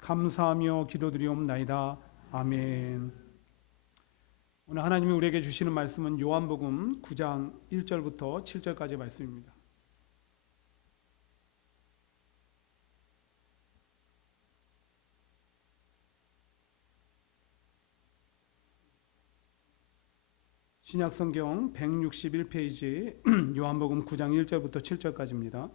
감사하며 기도드리옵나이다. 아멘. 오늘 하나님이 우리에게 주시는 말씀은 요한복음 9장 1절부터 7절까지의 말씀입니다. 신약성경 161페이지 요한복음 9장 1절부터 7절까지입니다.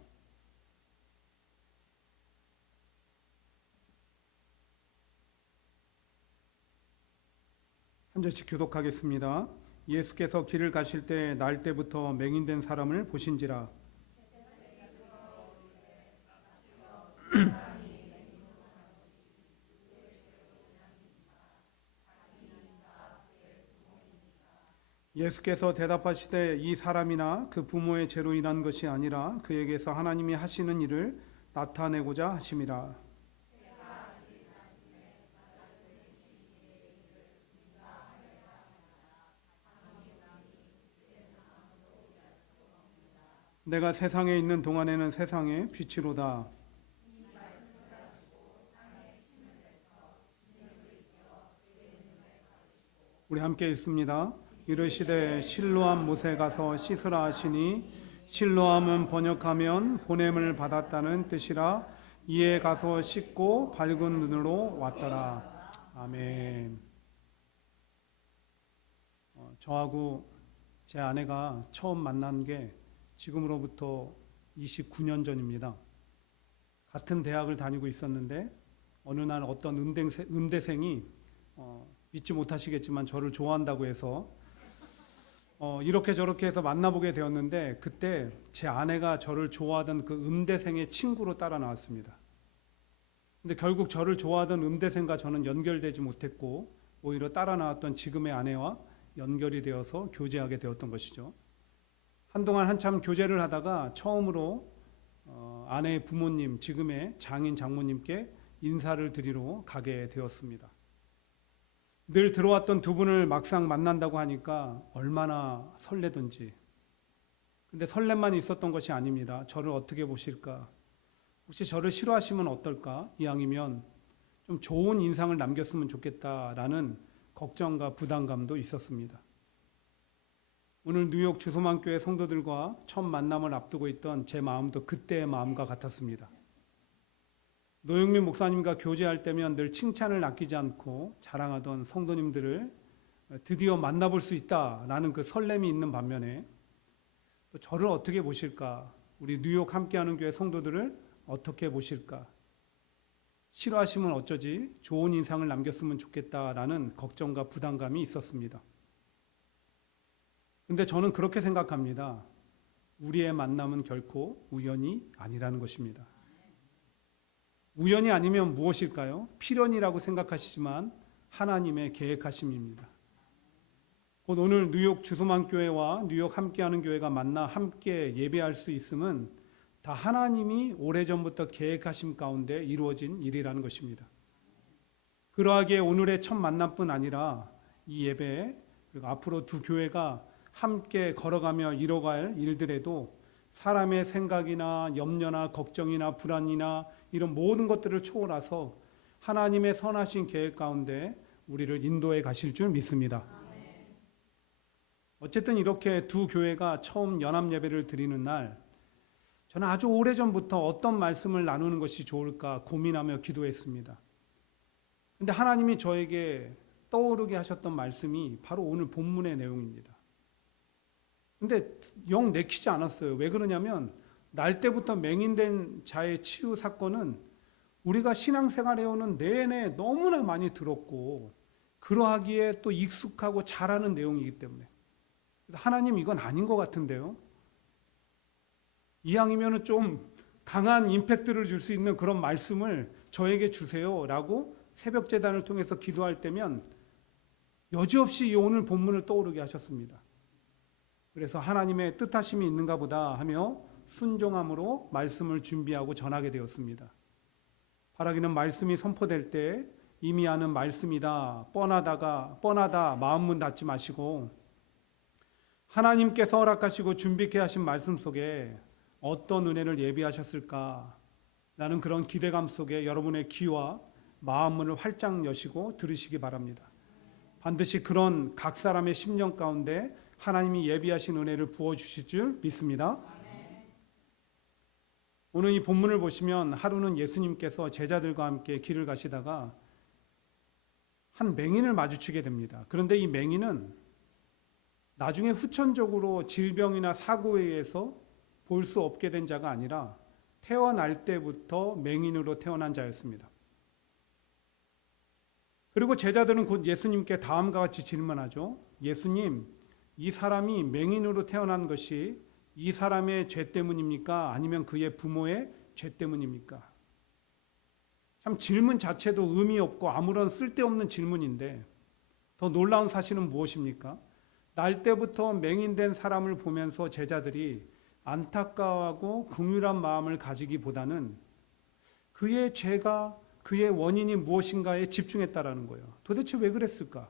한 절씩 교독하겠습니다. 예수께서 길을 가실 때 날 때부터 맹인된 사람을 보신지라. 예수께서 대답하시되 이 사람이나 그 부모의 죄로 인한 것이 아니라 그에게서 하나님이 하시는 일을 나타내고자 하심이라. 내가 세상에 있는 동안에는 세상의 빛이로다. 우리 함께 읽습니다. 이르시되 실로암 못에 가서 씻으라 하시니 실로암은 번역하면 보냄을 받았다는 뜻이라. 이에 가서 씻고 밝은 눈으로 왔더라. 아멘. 저하고 제 아내가 처음 만난 게 지금으로부터 29년 전입니다. 같은 대학을 다니고 있었는데 어느 날 어떤 음대생이 믿지 못하시겠지만 저를 좋아한다고 해서 이렇게 저렇게 해서 만나보게 되었는데, 그때 제 아내가 저를 좋아하던 그 음대생의 친구로 따라 나왔습니다. 근데 결국 저를 좋아하던 음대생과 저는 연결되지 못했고 오히려 따라 나왔던 지금의 아내와 연결이 되어서 교제하게 되었던 것이죠. 한동안 한참 교제를 하다가 처음으로 아내의 부모님, 지금의 장인 장모님께 인사를 드리러 가게 되었습니다. 늘 들어왔던 두 분을 막상 만난다고 하니까 얼마나 설레던지. 근데 설렘만 있었던 것이 아닙니다. 저를 어떻게 보실까? 혹시 저를 싫어하시면 어떨까? 이왕이면 좀 좋은 인상을 남겼으면 좋겠다라는 걱정과 부담감도 있었습니다. 오늘 뉴욕 주소만교회 성도들과 첫 만남을 앞두고 있던 제 마음도 그때의 마음과 같았습니다. 노영민 목사님과 교제할 때면 늘 칭찬을 아끼지 않고 자랑하던 성도님들을 드디어 만나볼 수 있다라는 그 설렘이 있는 반면에 또 저를 어떻게 보실까? 우리 뉴욕 함께하는 교회 성도들을 어떻게 보실까? 싫어하시면 어쩌지? 좋은 인상을 남겼으면 좋겠다라는 걱정과 부담감이 있었습니다. 근데 저는 그렇게 생각합니다. 우리의 만남은 결코 우연이 아니라는 것입니다. 우연이 아니면 무엇일까요? 필연이라고 생각하시지만 하나님의 계획하심입니다. 곧 오늘 뉴욕 주소만교회와 뉴욕 함께하는 교회가 만나 함께 예배할 수 있음은 다 하나님이 오래전부터 계획하심 가운데 이루어진 일이라는 것입니다. 그러하기에 오늘의 첫 만남뿐 아니라 이 예배, 그리고 앞으로 두 교회가 함께 걸어가며 이뤄갈 일들에도 사람의 생각이나 염려나 걱정이나 불안이나 이런 모든 것들을 초월해서 하나님의 선하신 계획 가운데 우리를 인도해 가실 줄 믿습니다. 어쨌든 이렇게 두 교회가 처음 연합 예배를 드리는 날, 저는 아주 오래전부터 어떤 말씀을 나누는 것이 좋을까 고민하며 기도했습니다. 근데 하나님이 저에게 떠오르게 하셨던 말씀이 바로 오늘 본문의 내용입니다. 근데 영 내키지 않았어요. 왜 그러냐면 날 때부터 맹인된 자의 치유 사건은 우리가 신앙생활해오는 내내 너무나 많이 들었고 그러하기에 또 익숙하고 잘하는 내용이기 때문에 하나님 이건 아닌 것 같은데요. 이왕이면 좀 강한 임팩트를 줄 수 있는 그런 말씀을 저에게 주세요라고 새벽재단을 통해서 기도할 때면 여지없이 오늘 본문을 떠오르게 하셨습니다. 그래서 하나님의 뜻하심이 있는가 보다 하며 순종함으로 말씀을 준비하고 전하게 되었습니다. 바라기는 말씀이 선포될 때 이미 아는 말씀이다, 뻔하다 마음문 닫지 마시고 하나님께서 허락하시고 준비케 하신 말씀 속에 어떤 은혜를 예비하셨을까 라는 그런 기대감 속에 여러분의 귀와 마음문을 활짝 여시고 들으시기 바랍니다. 반드시 그런 각 사람의 심령 가운데 하나님이 예비하신 은혜를 부어주실 줄 믿습니다. 오늘 이 본문을 보시면 하루는 예수님께서 제자들과 함께 길을 가시다가 한 맹인을 마주치게 됩니다. 그런데 이 맹인은 나중에 후천적으로 질병이나 사고에 의해서 볼 수 없게 된 자가 아니라 태어날 때부터 맹인으로 태어난 자였습니다. 그리고 제자들은 곧 예수님께 다음과 같이 질문하죠. 예수님, 이 사람이 맹인으로 태어난 것이 이 사람의 죄 때문입니까? 아니면 그의 부모의 죄 때문입니까? 참 질문 자체도 의미 없고 아무런 쓸데없는 질문인데 더 놀라운 사실은 무엇입니까? 날 때부터 맹인된 사람을 보면서 제자들이 안타까워하고 긍휼한 마음을 가지기보다는 그의 죄가 그의 원인이 무엇인가에 집중했다라는 거예요. 도대체 왜 그랬을까?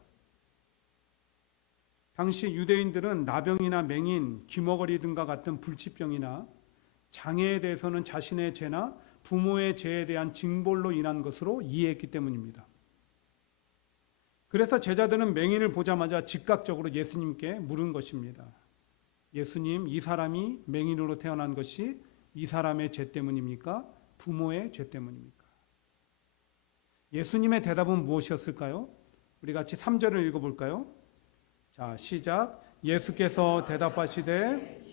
당시 유대인들은 나병이나 맹인, 귀머거리 등과 같은 불치병이나 장애에 대해서는 자신의 죄나 부모의 죄에 대한 징벌로 인한 것으로 이해했기 때문입니다. 그래서 제자들은 맹인을 보자마자 즉각적으로 예수님께 물은 것입니다. 예수님, 이 사람이 맹인으로 태어난 것이 이 사람의 죄 때문입니까? 부모의 죄 때문입니까? 예수님의 대답은 무엇이었을까요? 우리 같이 3절을 읽어볼까요? 자, 시작. 예수께서 대답하시되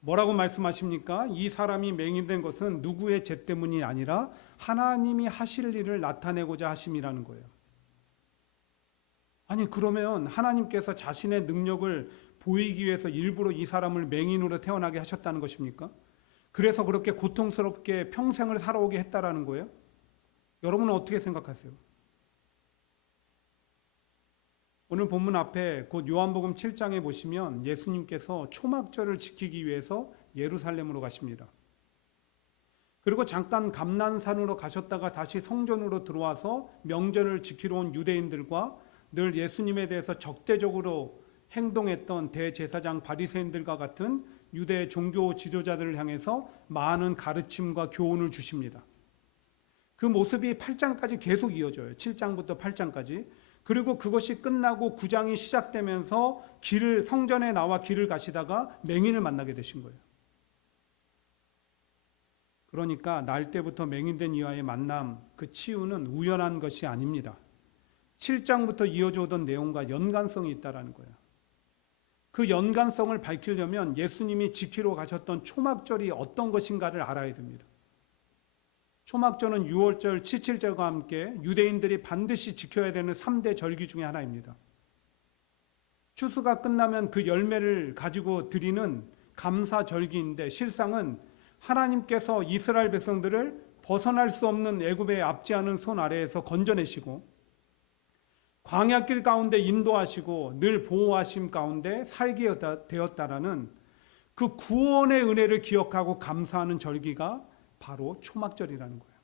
뭐라고 말씀하십니까? 이 사람이 맹인된 것은 누구의 죄 때문이 아니라 하나님이 하실 일을 나타내고자 하심이라는 거예요. 아니, 그러면 하나님께서 자신의 능력을 보이기 위해서 일부러 이 사람을 맹인으로 태어나게 하셨다는 것입니까? 그래서 그렇게 고통스럽게 평생을 살아오게 했다라는 거예요? 여러분은 어떻게 생각하세요? 오늘 본문 앞에 곧 요한복음 7장에 보시면 예수님께서 초막절을 지키기 위해서 예루살렘으로 가십니다. 그리고 잠깐 감난산으로 가셨다가 다시 성전으로 들어와서 명절을 지키러 온 유대인들과 늘 예수님에 대해서 적대적으로 행동했던 대제사장 바리새인들과 같은 유대 종교 지도자들을 향해서 많은 가르침과 교훈을 주십니다. 그 모습이 8장까지 계속 이어져요. 7장부터 8장까지. 그리고 그것이 끝나고 9장이 시작되면서 성전에 나와 길을 가시다가 맹인을 만나게 되신 거예요. 그러니까 날 때부터 맹인된 이와의 만남, 그 치유는 우연한 것이 아닙니다. 7장부터 이어져 오던 내용과 연관성이 있다는 거예요. 그 연관성을 밝히려면 예수님이 지키러 가셨던 초막절이 어떤 것인가를 알아야 됩니다. 초막절은 6월절, 7.7절과 함께 유대인들이 반드시 지켜야 되는 3대 절기 중에 하나입니다. 추수가 끝나면 그 열매를 가지고 드리는 감사절기인데 실상은 하나님께서 이스라엘 백성들을 벗어날 수 없는 애굽의 압제하는 손 아래에서 건져내시고 광야길 가운데 인도하시고 늘 보호하심 가운데 살게 되었다라는 그 구원의 은혜를 기억하고 감사하는 절기가 바로 초막절이라는 거예요.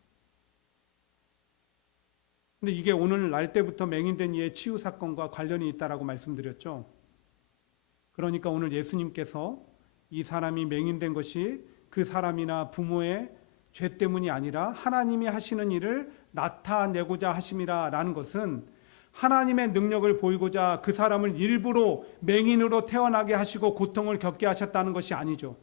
근데 이게 오늘 날 때부터 맹인된 이의 치유 사건과 관련이 있다라고 말씀드렸죠. 그러니까 오늘 예수님께서 이 사람이 맹인된 것이 그 사람이나 부모의 죄 때문이 아니라 하나님이 하시는 일을 나타내고자 하심이라는 것은 하나님의 능력을 보이고자 그 사람을 일부러 맹인으로 태어나게 하시고 고통을 겪게 하셨다는 것이 아니죠.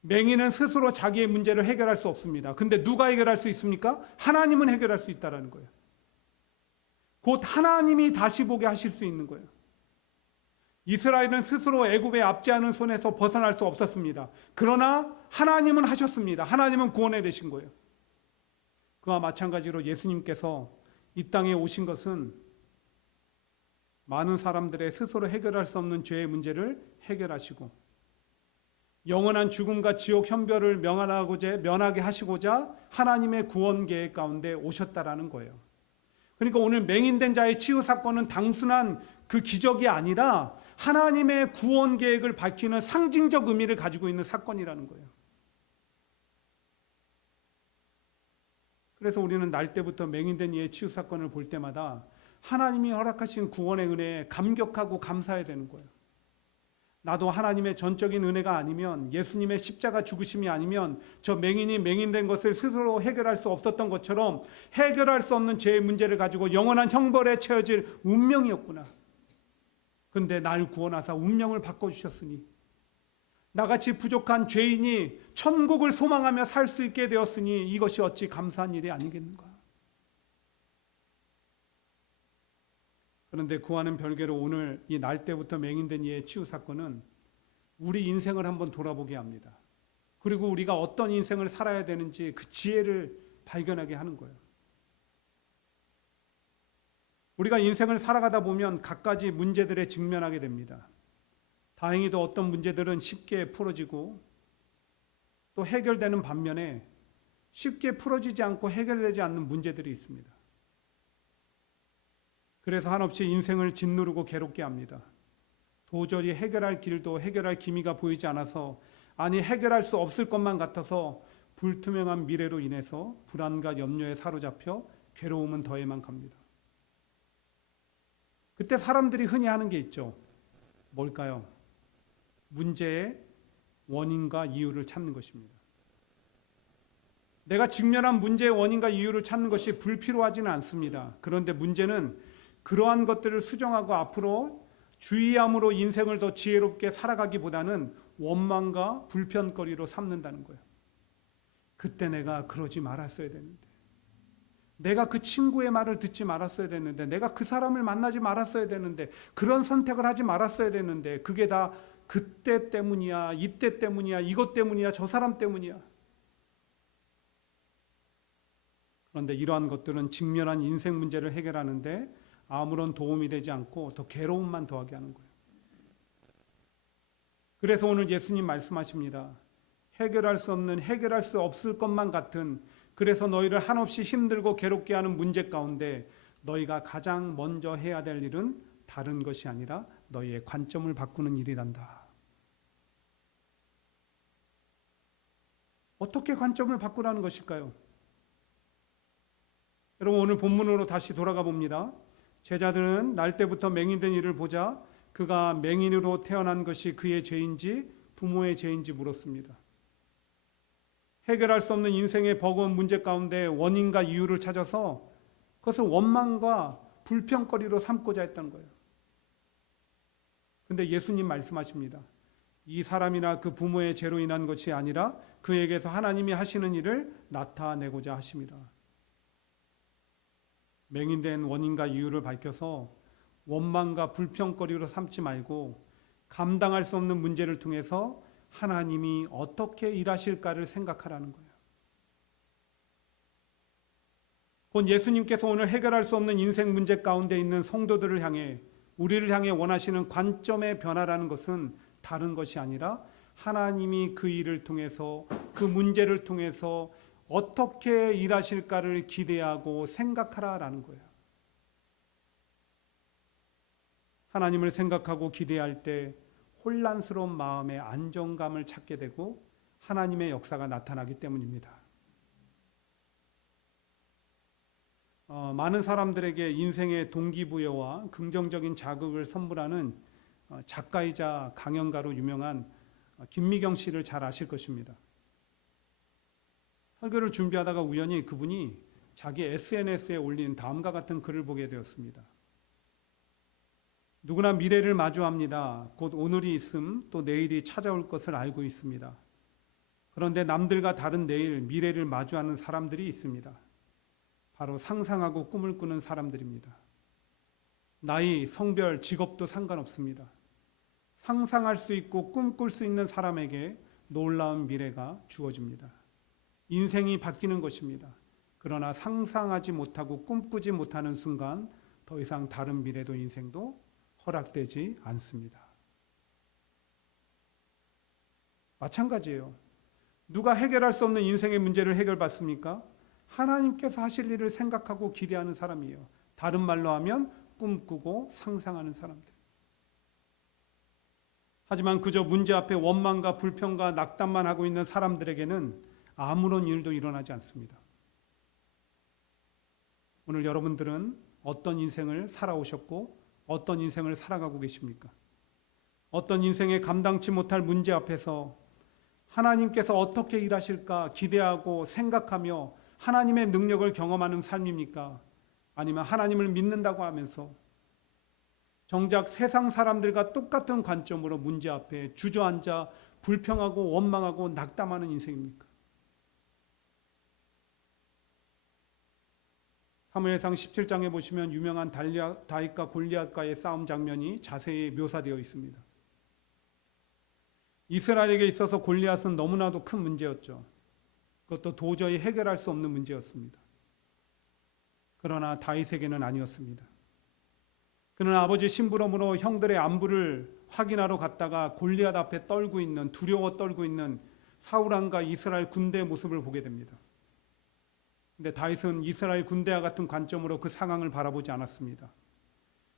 맹인은 스스로 자기의 문제를 해결할 수 없습니다. 근데 누가 해결할 수 있습니까? 하나님은 해결할 수 있다는 거예요. 곧 하나님이 다시 보게 하실 수 있는 거예요. 이스라엘은 스스로 애굽의 압제하는 손에서 벗어날 수 없었습니다. 그러나 하나님은 하셨습니다. 하나님은 구원해 내신 거예요. 그와 마찬가지로 예수님께서 이 땅에 오신 것은 많은 사람들의 스스로 해결할 수 없는 죄의 문제를 해결하시고 영원한 죽음과 지옥 현별을 면하게 하시고자 하나님의 구원 계획 가운데 오셨다라는 거예요. 그러니까 오늘 맹인된 자의 치유 사건은 단순한 그 기적이 아니라 하나님의 구원 계획을 밝히는 상징적 의미를 가지고 있는 사건이라는 거예요. 그래서 우리는 날 때부터 맹인된 이의 치유 사건을 볼 때마다 하나님이 허락하신 구원의 은혜에 감격하고 감사해야 되는 거예요. 나도 하나님의 전적인 은혜가 아니면, 예수님의 십자가 죽으심이 아니면 저 맹인이 맹인된 것을 스스로 해결할 수 없었던 것처럼 해결할 수 없는 죄의 문제를 가지고 영원한 형벌에 처해질 운명이었구나. 그런데 날 구원하사 운명을 바꿔주셨으니, 나같이 부족한 죄인이 천국을 소망하며 살 수 있게 되었으니 이것이 어찌 감사한 일이 아니겠는가. 그런데 그와는 별개로 오늘 이 날 때부터 맹인된 이의 치유 사건은 우리 인생을 한번 돌아보게 합니다. 그리고 우리가 어떤 인생을 살아야 되는지 그 지혜를 발견하게 하는 거예요. 우리가 인생을 살아가다 보면 갖가지 문제들에 직면하게 됩니다. 다행히도 어떤 문제들은 쉽게 풀어지고 또 해결되는 반면에 쉽게 풀어지지 않고 해결되지 않는 문제들이 있습니다. 그래서 한없이 인생을 짓누르고 괴롭게 합니다. 도저히 해결할 길도 해결할 기미가 보이지 않아서, 아니 해결할 수 없을 것만 같아서 불투명한 미래로 인해서 불안과 염려에 사로잡혀 괴로움은 더해만 갑니다. 그때 사람들이 흔히 하는 게 있죠. 뭘까요? 문제의 원인과 이유를 찾는 것입니다. 내가 직면한 문제의 원인과 이유를 찾는 것이 불필요하지는 않습니다. 그런데 문제는 그러한 것들을 수정하고 앞으로 주의함으로 인생을 더 지혜롭게 살아가기보다는 원망과 불편거리로 삼는다는 거예요. 그때 내가 그러지 말았어야 되는데, 내가 그 친구의 말을 듣지 말았어야 되는데, 내가 그 사람을 만나지 말았어야 되는데, 그런 선택을 하지 말았어야 되는데, 그게 다 그때 때문이야, 이때 때문이야, 이것 때문이야, 저 사람 때문이야. 그런데 이러한 것들은 직면한 인생 문제를 해결하는데 아무런 도움이 되지 않고 더 괴로움만 더하게 하는 거예요. 그래서 오늘 예수님 말씀하십니다. 해결할 수 없는, 해결할 수 없을 것만 같은, 그래서 너희를 한없이 힘들고 괴롭게 하는 문제 가운데 너희가 가장 먼저 해야 될 일은 다른 것이 아니라 너희의 관점을 바꾸는 일이란다. 어떻게 관점을 바꾸라는 것일까요? 여러분, 오늘 본문으로 다시 돌아가 봅니다. 제자들은 날 때부터 맹인된 이를 보자 그가 맹인으로 태어난 것이 그의 죄인지 부모의 죄인지 물었습니다. 해결할 수 없는 인생의 버거운 문제 가운데 원인과 이유를 찾아서 그것을 원망과 불평거리로 삼고자 했던 거예요. 그런데 예수님 말씀하십니다. 이 사람이나 그 부모의 죄로 인한 것이 아니라 그에게서 하나님이 하시는 일을 나타내고자 하심이라. 맹인된 원인과 이유를 밝혀서 원망과 불평거리로 삼지 말고 감당할 수 없는 문제를 통해서 하나님이 어떻게 일하실까를 생각하라는 거예요. 곧 예수님께서 오늘 해결할 수 없는 인생 문제 가운데 있는 성도들을 향해, 우리를 향해 원하시는 관점의 변화라는 것은 다른 것이 아니라 하나님이 그 일을 통해서, 그 문제를 통해서 어떻게 일하실까를 기대하고 생각하라라는 거예요. 하나님을 생각하고 기대할 때 혼란스러운 마음의 안정감을 찾게 되고 하나님의 역사가 나타나기 때문입니다. 많은 사람들에게 인생의 동기부여와 긍정적인 자극을 선물하는 작가이자 강연가로 유명한 김미경 씨를 잘 아실 것입니다. 설교를 준비하다가 우연히 그분이 자기 SNS에 올린 다음과 같은 글을 보게 되었습니다. 누구나 미래를 마주합니다. 곧 오늘이 있음 또 내일이 찾아올 것을 알고 있습니다. 그런데 남들과 다른 내일, 미래를 마주하는 사람들이 있습니다. 바로 상상하고 꿈을 꾸는 사람들입니다. 나이, 성별, 직업도 상관없습니다. 상상할 수 있고 꿈꿀 수 있는 사람에게 놀라운 미래가 주어집니다. 인생이 바뀌는 것입니다. 그러나 상상하지 못하고 꿈꾸지 못하는 순간 더 이상 다른 미래도 인생도 허락되지 않습니다. 마찬가지예요. 누가 해결할 수 없는 인생의 문제를 해결받습니까? 하나님께서 하실 일을 생각하고 기대하는 사람이에요. 다른 말로 하면 꿈꾸고 상상하는 사람들. 하지만 그저 문제 앞에 원망과 불평과 낙담만 하고 있는 사람들에게는 아무런 일도 일어나지 않습니다. 오늘 여러분들은 어떤 인생을 살아오셨고 어떤 인생을 살아가고 계십니까? 어떤 인생에 감당치 못할 문제 앞에서 하나님께서 어떻게 일하실까 기대하고 생각하며 하나님의 능력을 경험하는 삶입니까? 아니면 하나님을 믿는다고 하면서 정작 세상 사람들과 똑같은 관점으로 문제 앞에 주저앉아 불평하고 원망하고 낙담하는 인생입니까? 사무엘상 17장에 보시면 유명한 다윗과 골리앗과의 싸움 장면이 자세히 묘사되어 있습니다. 이스라엘에게 있어서 골리앗은 너무나도 큰 문제였죠. 그것도 도저히 해결할 수 없는 문제였습니다. 그러나 다윗에게는 아니었습니다. 그는 아버지 심부름으로 형들의 안부를 확인하러 갔다가 골리앗 앞에 두려워 떨고 있는 사울 왕과 이스라엘 군대의 모습을 보게 됩니다. 근데 다윗은 이스라엘 군대와 같은 관점으로 그 상황을 바라보지 않았습니다.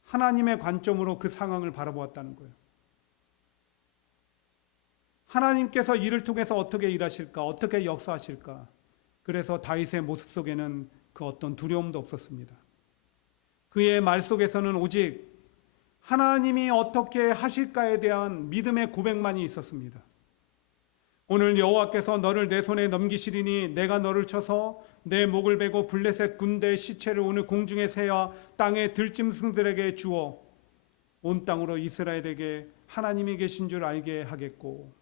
하나님의 관점으로 그 상황을 바라보았다는 거예요. 하나님께서 이를 통해서 어떻게 일하실까, 어떻게 역사하실까. 그래서 다윗의 모습 속에는 그 어떤 두려움도 없었습니다. 그의 말 속에서는 오직 하나님이 어떻게 하실까에 대한 믿음의 고백만이 있었습니다. 오늘 여호와께서 너를 내 손에 넘기시리니 내가 너를 쳐서 내 목을 베고 블레셋 군대의 시체를 오늘 공중에 세어 땅의 들짐승들에게 주어 온 땅으로 이스라엘에게 하나님이 계신 줄 알게 하겠고,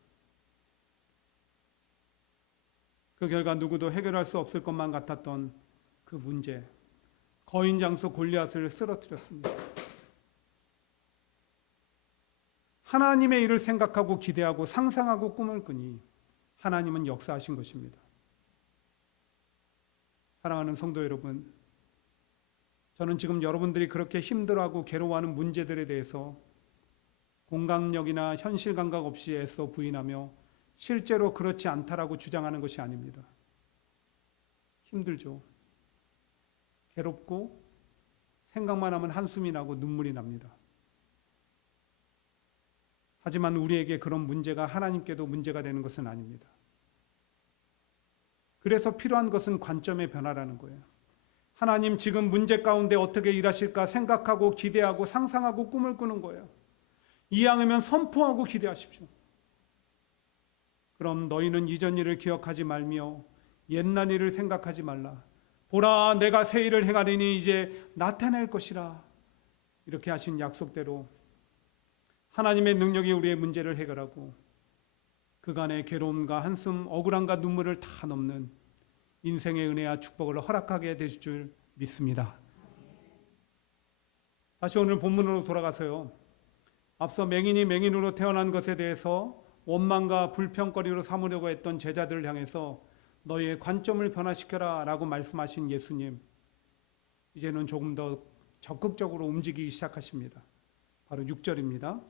그 결과 누구도 해결할 수 없을 것만 같았던 그 문제, 거인 장수 골리앗을 쓰러뜨렸습니다. 하나님의 일을 생각하고 기대하고 상상하고 꿈을 꾸니 하나님은 역사하신 것입니다. 사랑하는 성도 여러분, 저는 지금 여러분들이 그렇게 힘들어하고 괴로워하는 문제들에 대해서 공감력이나 현실 감각 없이 애써 부인하며 실제로 그렇지 않다라고 주장하는 것이 아닙니다. 힘들죠. 괴롭고 생각만 하면 한숨이 나고 눈물이 납니다. 하지만 우리에게 그런 문제가 하나님께도 문제가 되는 것은 아닙니다. 그래서 필요한 것은 관점의 변화라는 거예요. 하나님 지금 문제 가운데 어떻게 일하실까 생각하고 기대하고 상상하고 꿈을 꾸는 거예요. 이왕이면 선포하고 기대하십시오. 그럼 너희는 이전 일을 기억하지 말며 옛날 일을 생각하지 말라. 보라, 내가 새 일을 행하리니 이제 나타낼 것이라. 이렇게 하신 약속대로 하나님의 능력이 우리의 문제를 해결하고 그간의 괴로움과 한숨, 억울함과 눈물을 다 넘는 인생의 은혜와 축복을 허락하게 되실 줄 믿습니다. 다시 오늘 본문으로 돌아가서요. 앞서 맹인이 맹인으로 태어난 것에 대해서 원망과 불평거리로 삼으려고 했던 제자들을 향해서 너희의 관점을 변화시켜라 라고 말씀하신 예수님, 이제는 조금 더 적극적으로 움직이기 시작하십니다. 바로 6절입니다.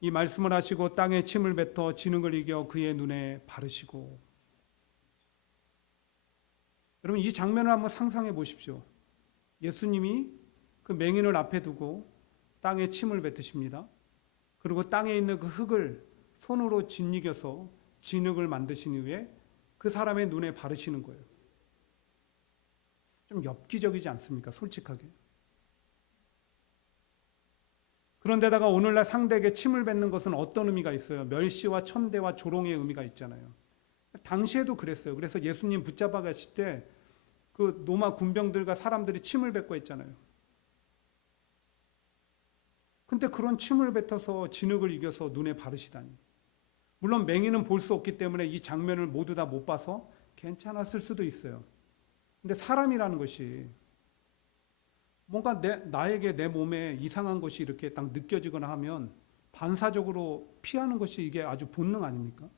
이 말씀을 하시고 땅에 침을 뱉어 진흙을 이겨 그의 눈에 바르시고. 여러분, 이 장면을 한번 상상해 보십시오. 예수님이 그 맹인을 앞에 두고 땅에 침을 뱉으십니다. 그리고 땅에 있는 그 흙을 손으로 짓이겨서 진흙을 만드신 후에 그 사람의 눈에 바르시는 거예요. 좀 엽기적이지 않습니까? 솔직하게. 그런데다가 오늘날 상대에게 침을 뱉는 것은 어떤 의미가 있어요? 멸시와 천대와 조롱의 의미가 있잖아요. 당시에도 그랬어요. 그래서 예수님 붙잡아 가실 때 그 로마 군병들과 사람들이 침을 뱉고 했잖아요. 근데 그런 침을 뱉어서 진흙을 이겨서 눈에 바르시다니. 물론 맹인은 볼 수 없기 때문에 이 장면을 모두 다 못 봐서 괜찮았을 수도 있어요. 근데 사람이라는 것이 뭔가 나에게 내 몸에 이상한 것이 이렇게 딱 느껴지거나 하면 반사적으로 피하는 것이 이게 아주 본능 아닙니까?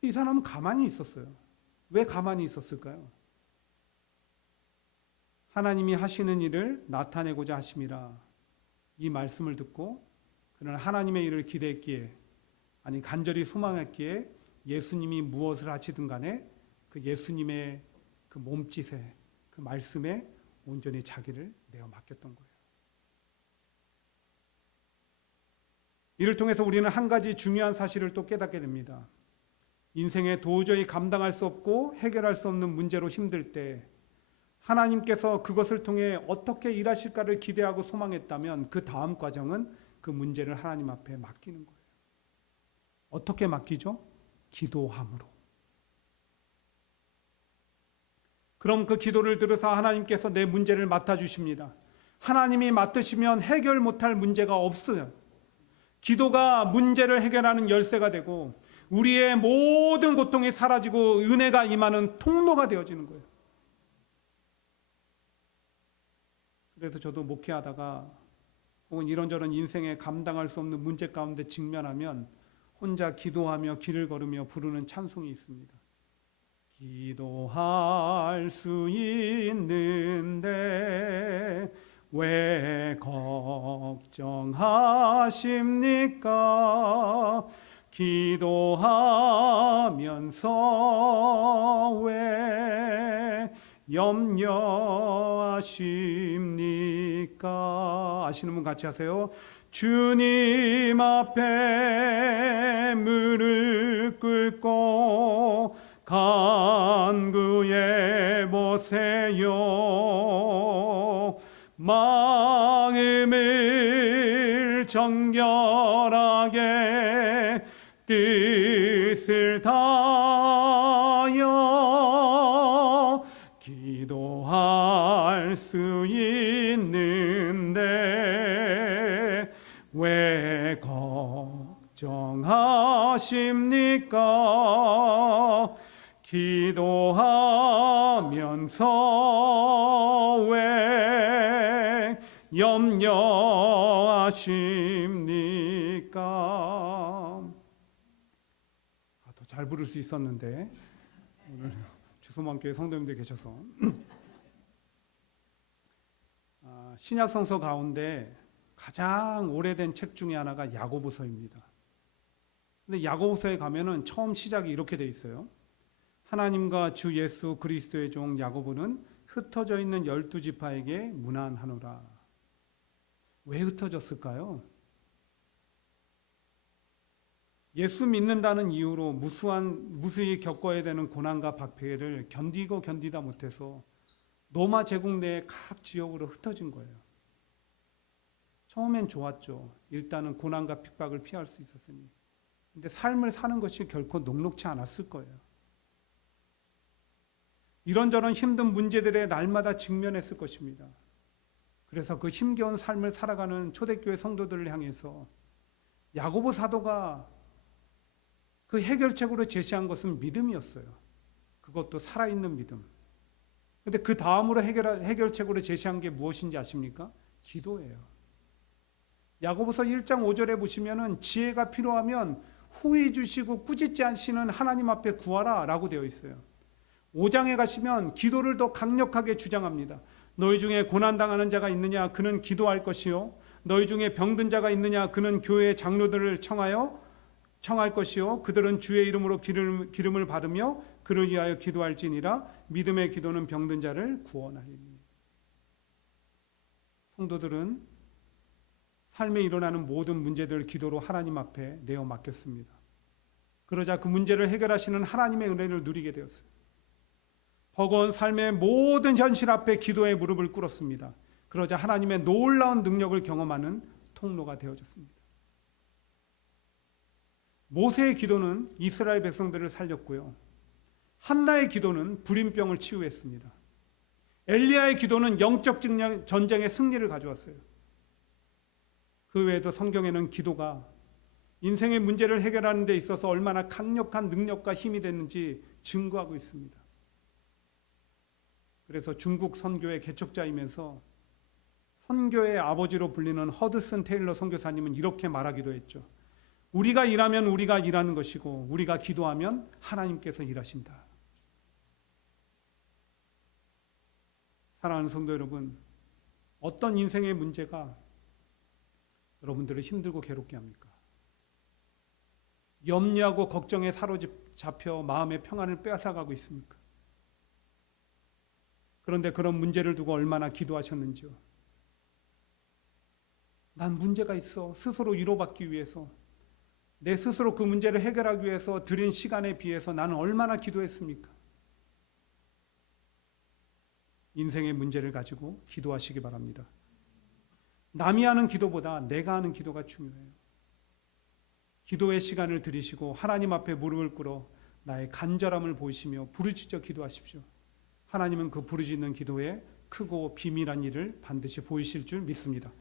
이 사람은 가만히 있었어요. 왜 가만히 있었을까요? 하나님이 하시는 일을 나타내고자 하심이라. 이 말씀을 듣고 그는 하나님의 일을 기대했기에, 아니 간절히 소망했기에 예수님이 무엇을 하시든 간에 그 예수님의 그 몸짓에, 그 말씀에 온전히 자기를 내어 맡겼던 거예요. 이를 통해서 우리는 한 가지 중요한 사실을 또 깨닫게 됩니다. 인생에 도저히 감당할 수 없고 해결할 수 없는 문제로 힘들 때 하나님께서 그것을 통해 어떻게 일하실까를 기대하고 소망했다면 그 다음 과정은 그 문제를 하나님 앞에 맡기는 거예요. 어떻게 맡기죠? 기도함으로. 그럼 그 기도를 들어서 하나님께서 내 문제를 맡아주십니다. 하나님이 맡으시면 해결 못할 문제가 없어요. 기도가 문제를 해결하는 열쇠가 되고 우리의 모든 고통이 사라지고 은혜가 임하는 통로가 되어지는 거예요. 그래서 저도 목회하다가 혹은 이런저런 인생에 감당할 수 없는 문제 가운데 직면하면 혼자 기도하며 길을 걸으며 부르는 찬송이 있습니다. 기도할 수 있는데 왜 걱정하십니까? 기도하면서 왜 염려하십니까? 아시는 분 같이 하세요. 주님 앞에 무릎 꿇고 간구해 보세요. 마음을 정결하게 뜻을 다하여 기도할 수 있는데 왜 걱정하십니까? 기도하면서 왜 염려하십니까? 더 잘 부를 수 있었는데 오늘 주소만교회 성도님들 계셔서 신약 성서 가운데 가장 오래된 책 중에 하나가 야고보서입니다. 근데 야고보서에 가면은 처음 시작이 이렇게 돼 있어요. 하나님과 주 예수 그리스도의 종 야고보는 흩어져 있는 12지파에게 문안하노라. 왜 흩어졌을까요? 예수 믿는다는 이유로 무수히 겪어야 되는 고난과 박해를 견디다 못해서 로마 제국 내의 각 지역으로 흩어진 거예요. 처음엔 좋았죠. 일단은 고난과 핍박을 피할 수 있었으니. 근데 삶을 사는 것이 결코 녹록지 않았을 거예요. 이런저런 힘든 문제들에 날마다 직면했을 것입니다. 그래서 그 힘겨운 삶을 살아가는 초대교회 성도들을 향해서 야고보 사도가 그 해결책으로 제시한 것은 믿음이었어요. 그것도 살아있는 믿음. 근데 그 다음으로 해결책으로 제시한 게 무엇인지 아십니까? 기도예요. 야고보서 1장 5절에 보시면은 지혜가 필요하면 후히 주시고 꾸짖지 않으시는 하나님 앞에 구하라 라고 되어 있어요. 5장에 가시면 기도를 더 강력하게 주장합니다. 너희 중에 고난당하는 자가 있느냐? 그는 기도할 것이요. 너희 중에 병든 자가 있느냐? 그는 교회 장로들을 청할 것이요. 그들은 주의 이름으로 기름을 받으며 그를 위하여 기도할지니라. 믿음의 기도는 병든 자를 구원하리니. 성도들은 삶에 일어나는 모든 문제들을 기도로 하나님 앞에 내어 맡겼습니다. 그러자 그 문제를 해결하시는 하나님의 은혜를 누리게 되었어요. 버거운 삶의 모든 현실 앞에 기도의 무릎을 꿇었습니다. 그러자 하나님의 놀라운 능력을 경험하는 통로가 되어졌습니다. 모세의 기도는 이스라엘 백성들을 살렸고요. 한나의 기도는 불임병을 치유했습니다. 엘리야의 기도는 영적 전쟁의 승리를 가져왔어요. 그 외에도 성경에는 기도가 인생의 문제를 해결하는 데 있어서 얼마나 강력한 능력과 힘이 됐는지 증거하고 있습니다. 그래서 중국 선교의 개척자이면서 선교의 아버지로 불리는 허드슨 테일러 선교사님은 이렇게 말하기도 했죠. 우리가 일하면 우리가 일하는 것이고 우리가 기도하면 하나님께서 일하신다. 사랑하는 성도 여러분, 어떤 인생의 문제가 여러분들을 힘들고 괴롭게 합니까? 염려하고 걱정에 사로잡혀 마음의 평안을 빼앗아가고 있습니까? 그런데 그런 문제를 두고 얼마나 기도하셨는지요? 난 문제가 있어. 스스로 위로받기 위해서, 내 스스로 그 문제를 해결하기 위해서 들인 시간에 비해서 나는 얼마나 기도했습니까? 인생의 문제를 가지고 기도하시기 바랍니다. 남이 하는 기도보다 내가 하는 기도가 중요해요. 기도의 시간을 들이시고 하나님 앞에 무릎을 꿇어 나의 간절함을 보이시며 부르짖어 기도하십시오. 하나님은 그 부르짖는 기도에 크고 비밀한 일을 반드시 보이실 줄 믿습니다.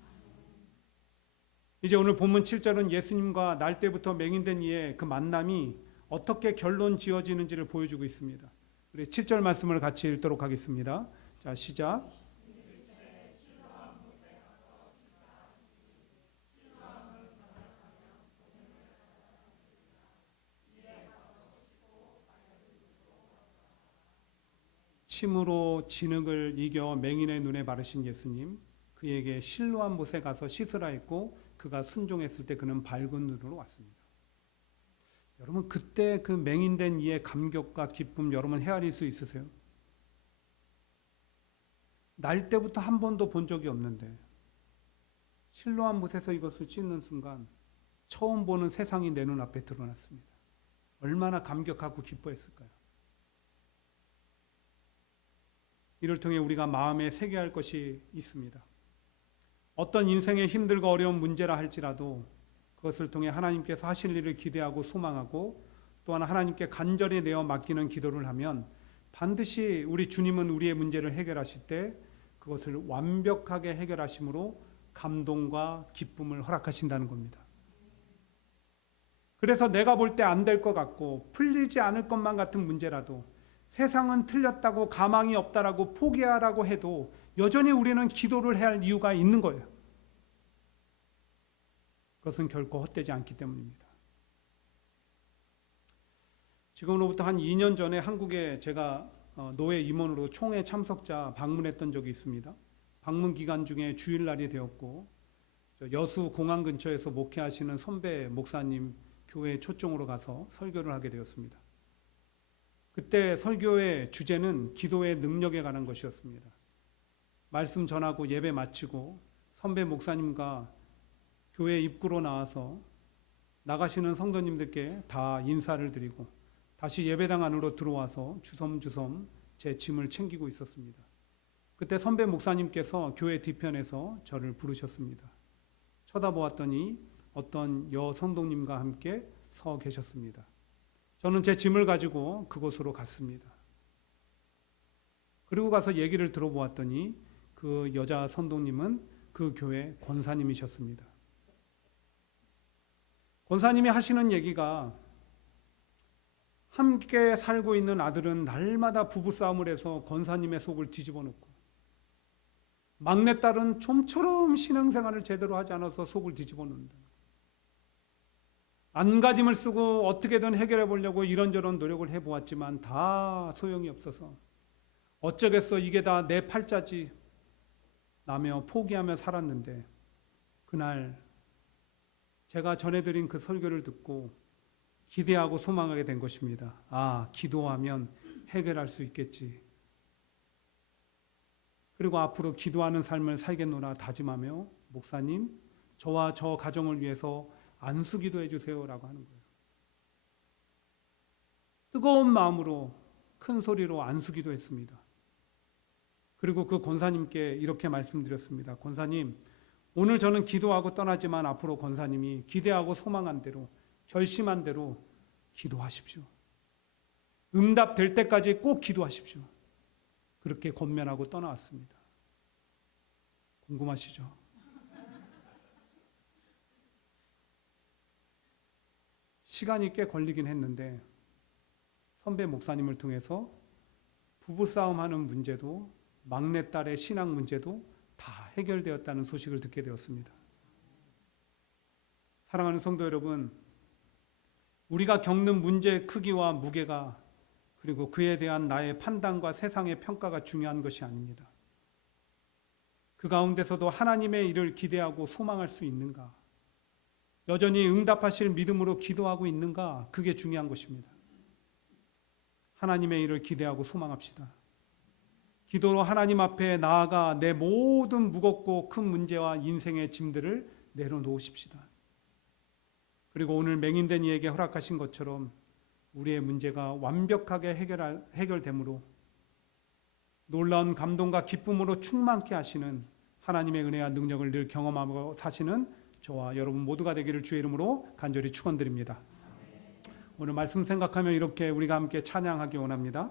이제 오늘 본문 7절은 예수님과 날 때부터 맹인된 이의 그 만남이 어떻게 결론 지어지는지를 보여주고 있습니다. 우리 7절 말씀을 같이 읽도록 하겠습니다. 자, 시작. 침으로 진흙을 이겨 맹인의 눈에 바르신 예수님, 그에게 실로암 못에 가서 씻으라 했고 그가 순종했을 때 그는 밝은 눈으로 왔습니다. 여러분, 그때 그 맹인된 이의 감격과 기쁨 여러분 헤아릴 수 있으세요? 날 때부터 한 번도 본 적이 없는데 실로암 못에서 이것을 씻는 순간 처음 보는 세상이 내 눈앞에 드러났습니다. 얼마나 감격하고 기뻐했을까요? 이를 통해 우리가 마음에 새겨야 할 것이 있습니다. 어떤 인생의 힘들고 어려운 문제라 할지라도 그것을 통해 하나님께서 하실 일을 기대하고 소망하고 또한 하나님께 간절히 내어 맡기는 기도를 하면 반드시 우리 주님은 우리의 문제를 해결하실 때 그것을 완벽하게 해결하심으로 감동과 기쁨을 허락하신다는 겁니다. 그래서 내가 볼 때 안 될 것 같고 풀리지 않을 것만 같은 문제라도 세상은 틀렸다고 가망이 없다라고 포기하라고 해도 여전히 우리는 기도를 해야 할 이유가 있는 거예요. 그것은 결코 헛되지 않기 때문입니다. 지금으로부터 한 2년 전에 한국에 제가 노예 임원으로 총회 참석자 방문했던 적이 있습니다. 방문 기간 중에 주일날이 되었고 여수 공항 근처에서 목회하시는 선배 목사님 교회 초청으로 가서 설교를 하게 되었습니다. 그때 설교의 주제는 기도의 능력에 관한 것이었습니다. 말씀 전하고 예배 마치고 선배 목사님과 교회 입구로 나와서 나가시는 성도님들께 다 인사를 드리고 다시 예배당 안으로 들어와서 주섬주섬 제 짐을 챙기고 있었습니다. 그때 선배 목사님께서 교회 뒤편에서 저를 부르셨습니다. 쳐다보았더니 어떤 여성도님과 함께 서 계셨습니다. 저는 제 짐을 가지고 그곳으로 갔습니다. 그리고 가서 얘기를 들어보았더니 그 여자 선동님은 그 교회 권사님이셨습니다. 권사님이 하시는 얘기가 함께 살고 있는 아들은 날마다 부부싸움을 해서 권사님의 속을 뒤집어 놓고 막내딸은 좀처럼 신앙생활을 제대로 하지 않아서 속을 뒤집어 놓는다. 안가짐을 쓰고 어떻게든 해결해 보려고 이런저런 노력을 해보았지만 다 소용이 없어서 어쩌겠어 이게 다 내 팔자지 라며 포기하며 살았는데 그날 제가 전해드린 그 설교를 듣고 기대하고 소망하게 된 것입니다. 아, 기도하면 해결할 수 있겠지. 그리고 앞으로 기도하는 삶을 살겠노라 다짐하며 목사님, 저와 저 가정을 위해서 안수기도 해주세요라고 하는 거예요. 뜨거운 마음으로 큰 소리로 안수기도 했습니다. 그리고 그 권사님께 이렇게 말씀드렸습니다. 권사님, 오늘 저는 기도하고 떠나지만 앞으로 권사님이 기대하고 소망한 대로 결심한 대로 기도하십시오. 응답될 때까지 꼭 기도하십시오. 그렇게 권면하고 떠나왔습니다. 궁금하시죠? 시간이 꽤 걸리긴 했는데 선배 목사님을 통해서 부부싸움하는 문제도 막내딸의 신앙 문제도 다 해결되었다는 소식을 듣게 되었습니다. 사랑하는 성도 여러분, 우리가 겪는 문제의 크기와 무게가 그리고 그에 대한 나의 판단과 세상의 평가가 중요한 것이 아닙니다. 그 가운데서도 하나님의 일을 기대하고 소망할 수 있는가? 여전히 응답하실 믿음으로 기도하고 있는가? 그게 중요한 것입니다. 하나님의 일을 기대하고 소망합시다. 기도로 하나님 앞에 나아가 내 모든 무겁고 큰 문제와 인생의 짐들을 내려놓으십시다. 그리고 오늘 맹인된 이에게 허락하신 것처럼 우리의 문제가 완벽하게 해결됨으로 놀라운 감동과 기쁨으로 충만케 하시는 하나님의 은혜와 능력을 늘 경험하고 사시는 저와 여러분 모두가 되기를 주의 이름으로 간절히 축원드립니다. 오늘 말씀 생각하며 이렇게 우리가 함께 찬양하기 원합니다.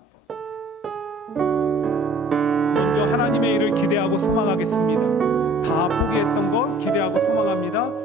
먼저 하나님의 일을 기대하고 소망하겠습니다. 다 포기했던 것 기대하고 소망합니다.